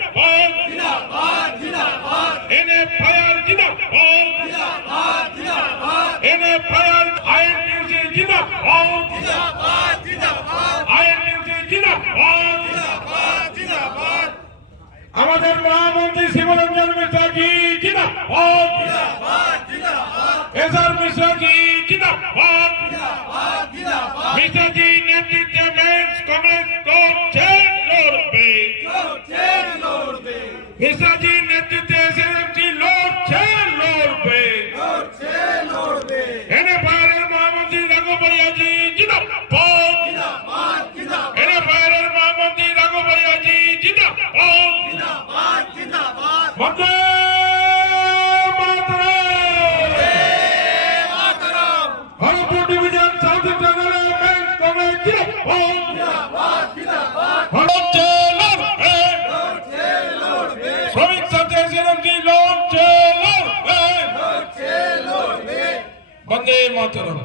जिंदाबाद जिंदाबाद जिंदाबाद NFIR जिंदाबाद जिंदाबाद जिंदाबाद NFIR INTUC जिंदाबाद जिंदाबाद जिंदाबाद INTUC जिंदाबाद जिंदाबाद जिंदाबाद আমাদের মহামন্ত্রী শিবরঞ্জন মিশ্রজি জিন্দাবাদ জিন্দাবাদ জিন্দাবাদ এসআর মিশ্রজি জিন্দাবাদ জিন্দাবাদ জিন্দাবাদ মিশ্রজি নেতৃত্বে মেন্স কংগ্রেস লড়বে মিশ্রজি নেতৃত্বে এসএমসি লড়বে NFIR এর মহামন্ত্রী রাঘবরিয়াজি জিন্দাবাদ জিন্দাবাদ জিন্দাবাদ NFIR এর মহামন্ত্রী রাঘবরিয়াজি জিন্দাবাদ বন্দে মাতরম হরপুর division south internal men's Congress জিন্দাবাদ লড়বে শ্রমিক সাথে এসএমসি লড়বে বন্দে মাতরম।